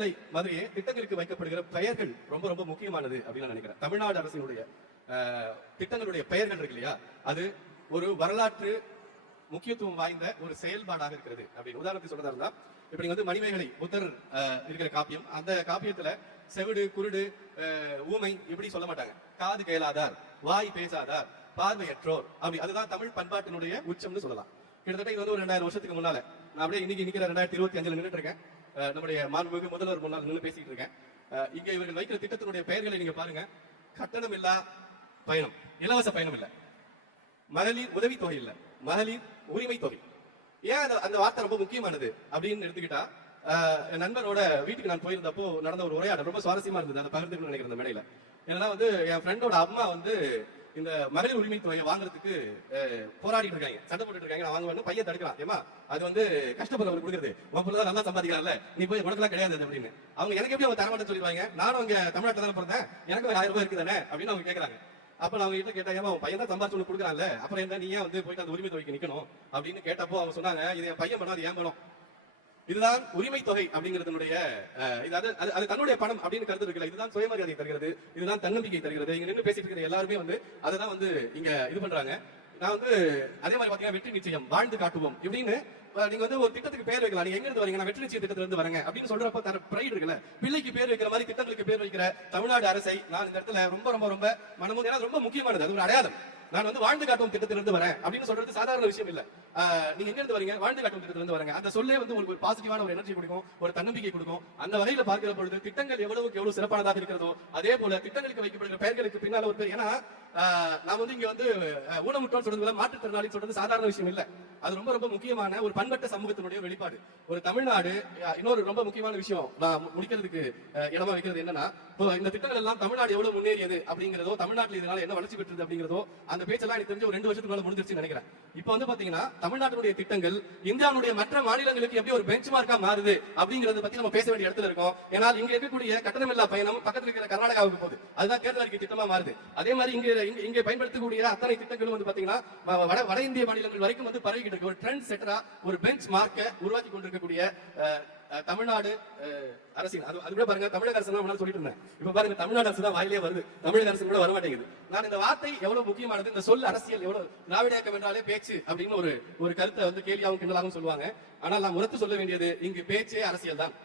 திட்டங்களை மாதிரியே திட்டங்களுக்கு வைக்கப்படுகிற பெயர்கள் ரொம்ப ரொம்ப முக்கியமானது அப்படின்னு நான் நினைக்கிறேன். தமிழ்நாடு அரசினுடைய திட்டங்களுடைய பெயர்கள் இருக்கு இல்லையா, அது ஒரு வரலாற்று முக்கியத்துவம் வாய்ந்த ஒரு செயல்பாடாக இருக்கிறது அப்படின்னு உதாரணத்துக்கு சொல்றதா இருந்தா, இப்ப நீங்க வந்து மணிமேகலை புத்தர் இருக்கிற காப்பியம், அந்த காப்பியத்துல செவிடு குருடு ஊமை இப்படி சொல்ல மாட்டாங்க. காது கேளாதார், வாய் பேசாதார், பார்வையற்றோர், அப்படி அதுதான் தமிழ் பண்பாட்டினுடைய உச்சம்னு சொல்லலாம். கிட்டத்தட்ட இது வந்து ஒரு 2000 வருஷத்துக்கு முன்னால நான் அப்படியே இன்னைக்கு நிக்கிற 2025 நின்றுட்டு இருக்கேன். நம்முடைய மாண்புமிகு முதல்வர் முன்னால் நின்று பேசிட்டு இருக்கேன். இங்க இவர்கள் வைக்கிற திட்டத்தினுடைய பெயர்களை நீங்க பாருங்க. கட்டணம் இல்லா பயணம், இலவச பயணம் இல்ல, மகளிர் உதவி தொகை இல்ல, மகளிர் உரிமை தொகை. ஏன் அந்த வார்த்தை ரொம்ப முக்கியமானது அப்படின்னு எடுத்துக்கிட்டா, நண்பரோட வீட்டுக்கு நான் போயிருந்தப்போ நடந்த ஒரு உரையாடல் ரொம்ப சுவாரஸ்யமா இருந்தது. அதை பகிர்ந்துக்கணும்னு நினைக்கிறேன். அந்த மேடையில என்னன்னா வந்து என் ஃப்ரெண்டோட அம்மா வந்து இந்த மகளிர் உரிமை தொகையை வாங்குறதுக்கு போராடிட்டு இருக்காங்க, சண்டை போட்டுட்டு இருக்காங்க. நான் வாங்குவேன், பையன் தடுக்கலாம். ஏமா அது வந்து கஷ்டப்படுறவர் கொடுக்குறது, உன் பொருள் நல்லா சம்பாதிக்கிறான்ல, நீ போய் உனக்குலாம் கிடையாது அப்படின்னு. அவங்க எனக்கு எப்படி அவங்க தரமாட்டேன்னு சொல்லிடுவாங்க. நானும் அங்க தமிழ்நாட்டில் தானே பிறந்தேன், எனக்கு ஒரு 1000 ரூபாய் இருக்குதானே அப்படின்னு அவங்க கேட்கறாங்க. அப்ப நான் அவங்க கிட்ட கேட்டேன், அவன் பையன் தான் சம்பாதிச்சு ஒன்று கொடுக்குறான்ல, அப்புறம் என்ன நீ ஏன் வந்து போயிட்டு அந்த உரிமை தொகைக்கு நிக்கணும் அப்படின்னு கேட்டப்போ அவங்க சொன்னாங்க, இது என் பையன் பண்ணாது, ஏன் பணம், இதுதான் உரிமை தொகை அப்படிங்கிறதுடைய அது தன்னுடைய பணம் அப்படின்னு கருத்து இருக்குல்ல, இதுதான் சுயமரியாதை தருகிறது, இதுதான் தன்னம்பிக்கை தருகிறது. இங்க நின்று பேசிட்டு இருக்கிற எல்லாருமே வந்து அதான் வந்து இங்க இது பண்றாங்க. நான் வந்து அதே மாதிரி பாத்தீங்கன்னா வெற்றி நிச்சயம், வாழ்ந்து காட்டுவோம் இப்படின்னு நீங்க வந்து ஒரு திட்டத்துக்கு பேர் வைக்கலாம். நீங்க எங்க இருந்து வரீங்க, நான் வெற்றி நிச்சய திட்டத்துல இருந்து வரேங்க அப்படின்னு சொல்றப்ப தர பிரைட் இருக்குல்ல. பிள்ளைக்கு பேர் வைக்கிற மாதிரி திட்டங்களுக்கு பேர் வைக்கிற தமிழ்நாடு அரசை நான் இந்த இடத்துல ரொம்ப ரொம்ப ரொம்ப மனமும் ரொம்ப முக்கியமானது. அது ஒரு அடையாளம். நான் வந்து வாழ்ந்து காட்டும் திட்டத்திலிருந்து வரேன் அப்படின்னு சொல்றது சாதாரண விஷயம் இல்ல. நீங்க எங்க இருந்து வரீங்க, வாழ்ந்து காட்டும் திட்டத்திலிருந்து வரீங்க, அந்த சொல்லே வந்து உங்களுக்கு ஒரு பாசிட்டிவான ஒரு எனர்ஜி கொடுக்கும், ஒரு தன்னம்பிக்கை கொடுக்கும். அந்த வகையில பார்க்கிற பொழுது திட்டங்கள் எவ்வளவுக்கு எவ்வளவு சிறப்பானதாக இருக்கிறதோ அதே போல திட்டங்களுக்கு வைக்கப்படுகிற பெயர்களுக்கு பின்னால ஒரு பேர். ஏன்னா நான் வந்து இங்க வந்து ஊனமுற்றோர் சொல்றது, மாற்றுத்திறனாளி சொல்றது சாதாரண விஷயம் இல்ல. அது ரொம்ப ரொம்ப முக்கியமான ஒரு பண்பட்ட சமூகத்தினுடைய வெளிப்பாடு. ஒரு தமிழ்நாடு இன்னொரு ரொம்ப முக்கியமான விஷயம் நான் முடிக்கிறதுக்கு இடமா வைக்கிறது என்னன்னா, இந்த திட்டங்கள் எல்லாம் தமிழ்நாடு எவ்வளவு முன்னேறியது அப்படிங்கிறதோ, தமிழ்நாட்டில் இதனால என்ன வளர்ச்சி பெற்றது அப்படிங்கிறதோ அந்த பேச்செல்லாம் எனக்கு தெரிஞ்சு ஒரு 2 வருஷத்துக்கு மேல முடிஞ்சிருச்சுன்னு நினைக்கிறேன். இப்ப வந்து பாத்தீங்கன்னா தமிழ்நாட்டினுடைய திட்டங்கள் இந்தியாவுடைய மற்ற மாநிலங்களுக்கு எப்படி ஒரு பெஞ்ச் மார்க்கா மாறுது அப்படிங்கறத பத்தி நம்ம பேச வேண்டிய இடத்துல இருக்கோம். ஏன்னா இங்க இருக்கக்கூடிய கட்டணமில்லா பயணம் பக்கத்துல இருக்கிற கர்நாடகாவுக்கு போகுது, அதுதான் தேர்தல் அறிக்கை திட்டமா மாறுது. அதே மாதிரி இங்க பயன்படுத்தக்கூடிய அத்தனை திட்டங்களும் வந்து பாத்தீங்கன்னா வட இந்திய மாநிலங்கள் வரைக்கும் வந்து பரவிக்கிட்டு இருக்கு. ஒரு ட்ரெண்ட் செட்டரா ஒரு பெஞ்ச் மார்க்கை உருவாக்கி கொண்டிருக்கக்கூடிய தமிழ்நாடு அரசியல். அது கூட பாருங்க, தமிழக அரசு தான் சொல்லிட்டு இருந்தேன். இப்ப பாருங்க தமிழ்நாடு அரசு தான் வாயிலே வருது, தமிழக அரசு கூட வரமாட்டேங்குது. நான் இந்த வார்த்தை எவ்வளவு முக்கியமானது, இந்த சொல் அரசியல் எவ்வளவு, திராவிடக்கம் என்றாலே பேச்சு அப்படின்னு ஒரு கருத்தை வந்து கேலியாவும் கிண்டலாகவும் சொல்லுவாங்க. ஆனால் நாம் உரத்து சொல்ல வேண்டியது, இங்கு பேச்சே அரசியல் தான்.